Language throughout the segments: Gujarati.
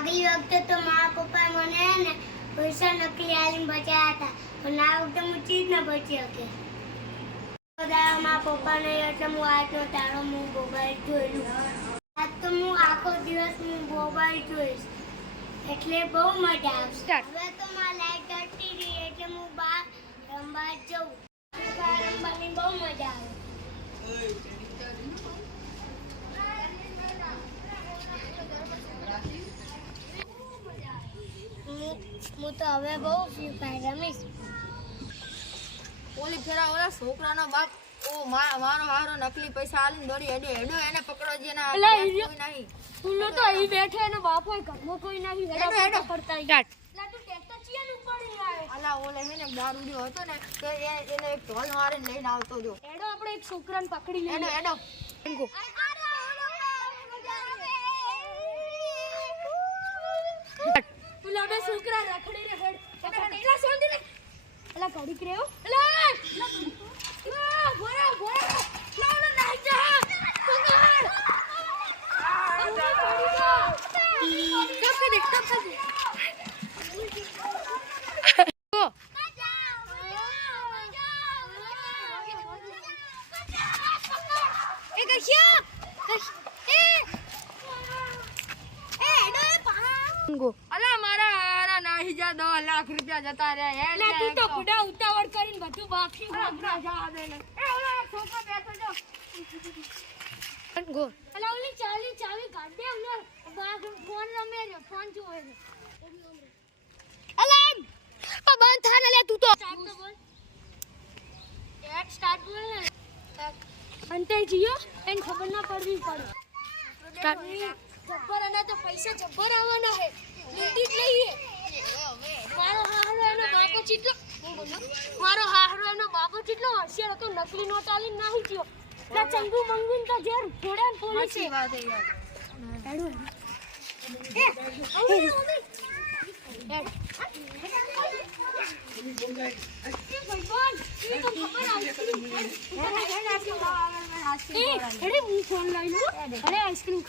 આગલી વખતે તો મારા પપ્પા મને ને પૈસા નકલી આલીને બચાવ્યા હતા, પણ આ વખતે હું ચીજ ન બચી શકે. મારા પપ્પાને એટલે હું આજનો તારો મોબાઈલ જોયેલું. આજ તો હું આખો દિવસ મોબાઈલ જોઈશ એટલે બહુ મજા આવશે. હવે તો મારી લાઈટ જતી રહી એટલે હું બહાર રમવા જઉં. બહાર રમવાની બહુ મજા આવે. હું તો હવે બહુ ફ્રી ફાયર રમીશ. ઓલી ફેરા ઓલા છોકરાનો બાપ મારો હારો નકલી પૈસા આલીને દોડી હેડો એને પકડો જે ના કોઈ નહીં. તું તો અહીં બેઠે એનો બાપ હોય ઘરમાં કોઈ નહીં. હેડો પડતા યાર લા તું ટેક્ટર ચિયાન ઉપાડી આવે. અલા ઓલે હે ને દારૂડિયો હતો ને કે એને એક ઢોલ મારીને લઈને આવતો જો. હેડો આપણે એક છોકરાને પકડી લઈએ. હેડો પેલા બે છોકરા રખડીને હેડ એટલા સોંધી રે. એલા ગાડી કર્યો એલા ભોરા લાવ નાઈ જા પકડ. અલા મારા નાહી જા 10 લાખ રૂપિયા જતા રહ્યા. એટલે તું તો બુડા ઉતાવળ કરીને બધું બાકી ના જા દે ને. ઓલા છોકરા બેઠો જો. ગો અલા ઓલી ચાવી કાઢ દે ને. બાગ ફોન રમે રે ફોન જોવે રે. અલા બંધ થા ને લે તું તો. સ્ટાર્ટ તો બોલ. એક સ્ટાર્ટ બોલ ને. અંતે જીયો એને ખબર ના પડવી પડે. સ્ટાર્ટ જબ્બર અને તો પૈસા જબ્બર આવવાના હે. જલ્દી જ લઈએ. મારો હાહરો એનો બાપો ચીટલો હોશિયાર હતો. નકલી નોટ આલી નાહી ગયો. લા ચંગુ મંગુન તો જેર ફોડે પોલીસ સાચી વાત હે યાર. હેડો આઈસ્ક્રીમ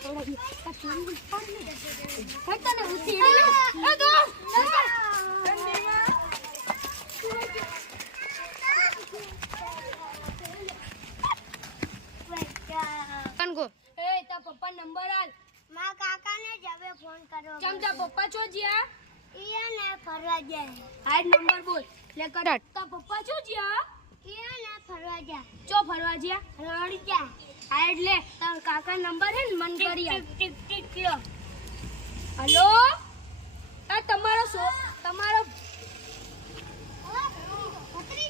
પપ્પા નંબર આલ. મારા કાકાને જ હવે ફોન કરવો. ચમચા પપ્પા છો જ્યા ઈયાને ફરવા જાય. આજ નંબર બોલ લે કર. તા પપ્પા છો જ્યા ઈયાને ફરવા જાય. ચો ફરવા જ્યા રડી જાય. આ એટલે તાર કાકા નંબર હે ને મન કરી આલ. ટીક ટીક લો. હલો આ તમારો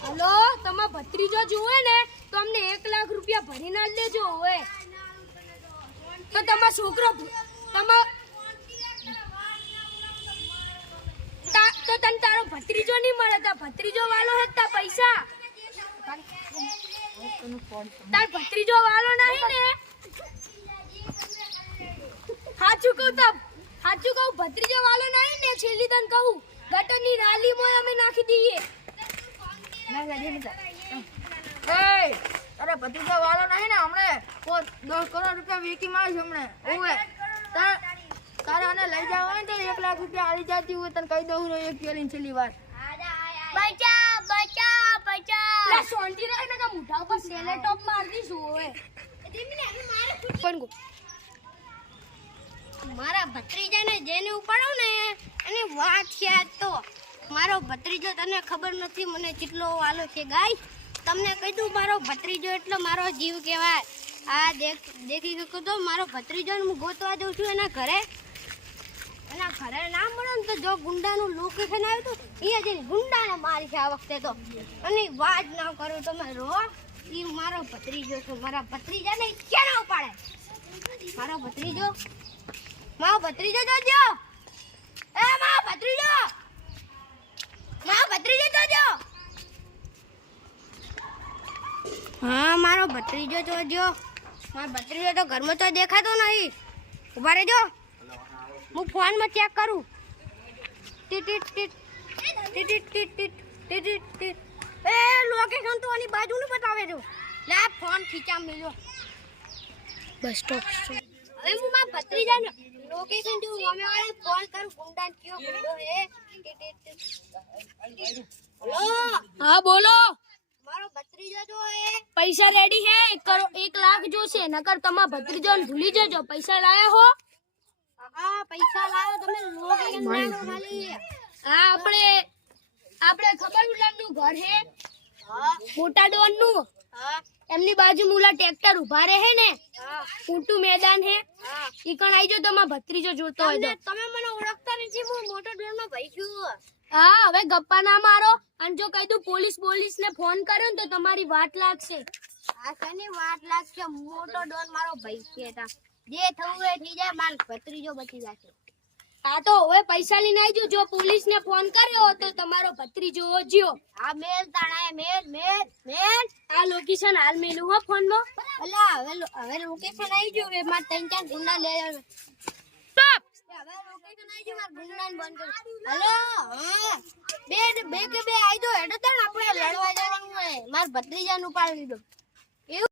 હલો તમારો ભત્રીજો જોવે ને તો અમને 1 લાખ રૂપિયા ભરીને આલ દેજો. હવે તો તમારો છોકરો તો તને તારો ભત્રીજો નહીં મળે. તાર ભત્રીજો વાલો હે તા પૈસા. તાર ભત્રીજો વાલો નહીં ને. સાચું કહું ભત્રીજો વાલો નહીં ને. છેલ્લી તને કહું ગટરની રાલીમાં અમે નાખી દઈએ. અરે ભત્રીજો વાલો નહીં ને હમણે 10 કરોડ રૂપિયા વેકી મારી હમણે. ઓએ તારે આને લઈ જાવ હોય તો 1 લાખ રૂપિયા આલી જાતી હોય તને કહી દઉં એક પેલી છેલ્લી વાર. બચા લા સોંધી રહે ને કે મુઠા ઉપર સેલે ટોપ માર દીશું. હવે પણ ગો મારા ભત્રીજાને જેને ઉપાડો ને એની વાત છે. તો મારો ભત્રીજો તને ખબર નથી મને કેટલો વાલો છે. ગાય તમને કીધું મારો ભત્રીજો એટલે મારો જીવ કહેવાય. આ દેખી શકો તો મારો ભત્રીજો હું ગોતવા જઉં છું એના ઘરે ના મળે ને તો જો ગુંડાનું લોકેશન આવ્યું હતું અહીંયા જઈને ગુંડાને મારી છે આ વખતે તો. અને વાત ના કરો તમે રો. એ મારો ભત્રીજો છે. મારા ભત્રીજાને ક્યાં ઉપાડે. મારો ભત્રીજો જોજો. મારો ભત્રીજો જોજો. હા મારો ભત્રીજો જોજો. મારો ભત્રીજો તો ઘરમાં તો દેખાતો નહીં. ઉભા રહેજો હું ફોનમાં ચેક કરું. એ લોકેશન તો આની બાજુનું બતાવે છે. લે ફોન ખીચા મેલ્યો. Bus stop. હવે હું મારા ભત્રીજાને લોકેશન જો અમે વાળે ફોન કરું ગુંડા કયો ગુંડો હે હેલો હા બોલો મારો ભત્રીજો જો હે પૈસા રેડી હે 1 લાખ જોશે નકર તમાર ભત્રીજોને ભૂલી જજો પૈસા લાયા હો હા પૈસા લાવો તમે લોકેશન નાખો ખાલી હા આપણે ખબર ઉલામનું ઘર હે હા મોટા ડોન નું હા એમની બાજુ મુલા ટ્રેક્ટર ઉભા રહે ને હા ઊંટું મેદાન હે હા ઈ કણ આઈ જો તમાર ભત્રીજો જોતો હોય તો તમે મને ઓળખતા નથી હું મોટો ડ્રેમનો ભાઈ છું હા હવે ગપ્પા ના મારો અને જો કહી દઉં પોલીસ ને ફોન કર્યો ને તો તમારી વાત લાગશે આ શેની વાત લાગશે મોટો ડોન મારો ભાઈ છે તા જે થવું એ થઈ જાય માર ભત્રીજો બચી જશે હા તો હવે પૈસા લઈને આવજો જો પોલીસ ને ફોન કર્યો તો તમારો ભત્રીજો જ્યો આ મેલ તાણા મેલ આ લોકેશન હાલ મેલું હો ફોન માં અલા હવે લોકેશન આવી ગયું હવે માર 3-4 ગુંડા લે આવે સ્ટોપ હવે લોકેશન આવી ગયું માર ગુંડાને બંધ કરો હેલો હા બે આવી દો હેડો તણ આપણે લડવા જવાનું હે માર ભત્રીજાનું પાડી લીધો એવું